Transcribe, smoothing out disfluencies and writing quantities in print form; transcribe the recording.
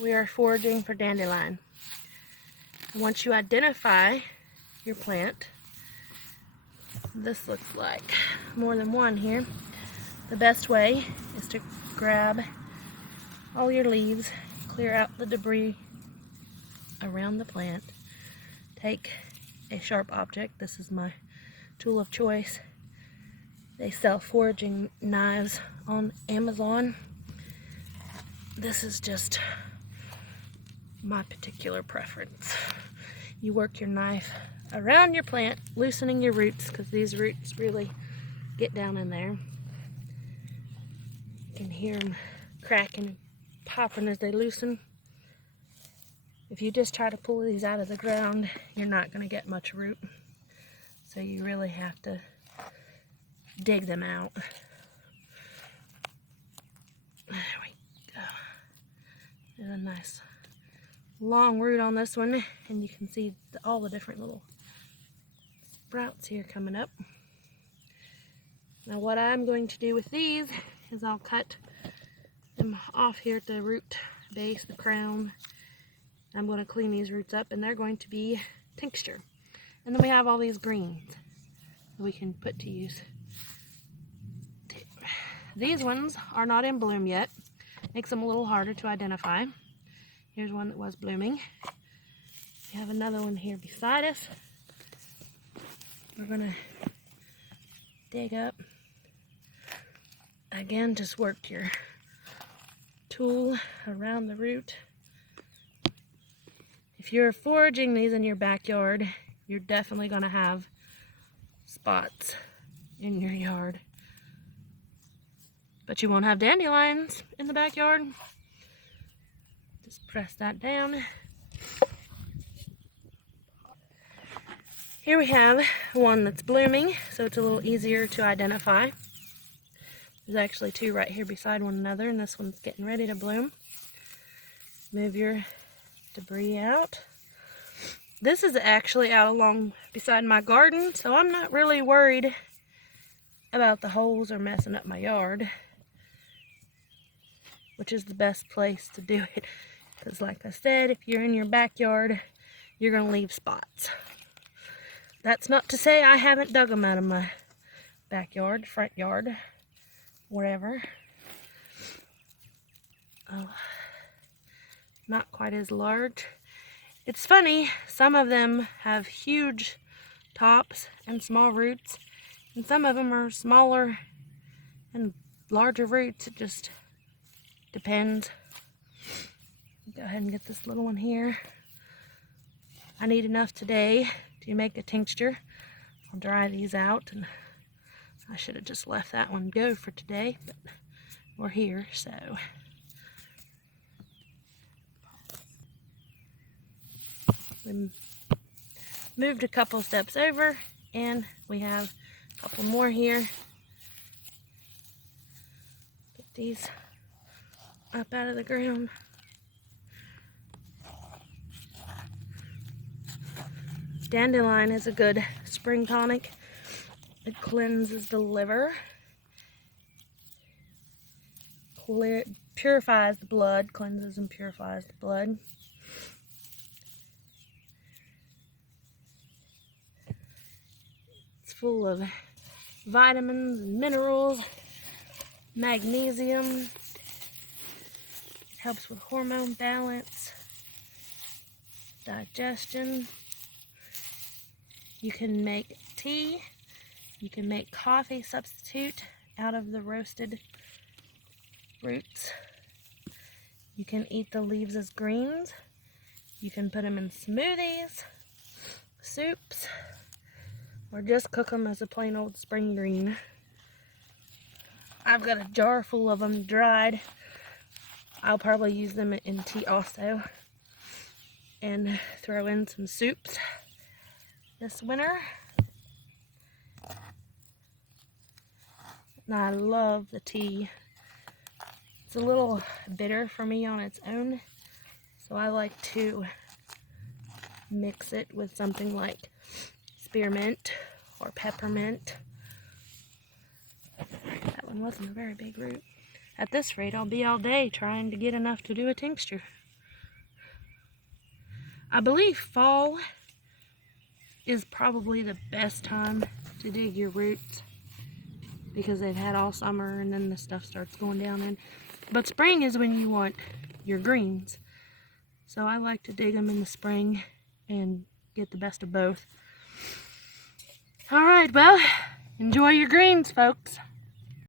we are foraging for dandelion. Once you identify your plant, this looks like more than one here. The best way is to grab all your leaves, clear out the debris around the plant, take a sharp object. This is my tool of choice. They sell foraging knives on Amazon. This is just my particular preference. You work your knife around your plant, loosening your roots, because these roots really get down in there. You can hear them cracking and popping as they loosen. If you just try to pull these out of the ground, you're not going to get much root. So you really have to dig them out. There we go. There's a nice long root on this one, and you can see all the different little sprouts here coming up. Now what I'm going to do with these is I'll cut them off here at the root base, the crown. I'm going to clean these roots up, and they're going to be tincture. And then we have all these greens that we can put to use. These ones are not in bloom yet. Makes them a little harder to identify. Here's one that was blooming. We have another one here beside us. We're going to dig up. Again, just work your tool around the root. If you're foraging these in your backyard, you're definitely going to have spots in your yard. But you won't have dandelions in the backyard. Just press that down. Here we have one that's blooming, so it's a little easier to identify. There's actually two right here beside one another, and this one's getting ready to bloom. Move your debris out. This is actually out along beside my garden, so I'm not really worried about the holes or messing up my yard, which is the best place to do it. Because like I said, if you're in your backyard, you're going to leave spots. That's not to say I haven't dug them out of my backyard, front yard, wherever. Oh, not quite as large. It's funny, some of them have huge tops and small roots, and some of them are smaller and larger roots. It just depends. Go ahead and get this little one here. I need enough today to make a tincture. I'll dry these out, and I should have just left that one go for today, but we're here, so. We moved a couple steps over, and we have a couple more here. Get these up out of the ground. Dandelion is a good spring tonic. It cleanses the liver, purifies the blood, cleanses and purifies the blood. It's full of vitamins and minerals, magnesium. It helps with hormone balance, digestion. You can make tea. You can make coffee substitute out of the roasted roots. You can eat the leaves as greens. You can put them in smoothies, soups, or just cook them as a plain old spring green. I've got a jar full of them dried. I'll probably use them in tea also, and throw in some soups this winter. And I love the tea. It's a little bitter for me on its own, so I like to mix it with something like spearmint or peppermint. That one wasn't a very big root. At this rate, I'll be all day trying to get enough to do a tincture. I believe fall is probably the best time to dig your roots because they've had all summer and then the stuff starts going down in. But spring is when you want your greens. So I like to dig them in the spring and get the best of both. All right, well, enjoy your greens, folks.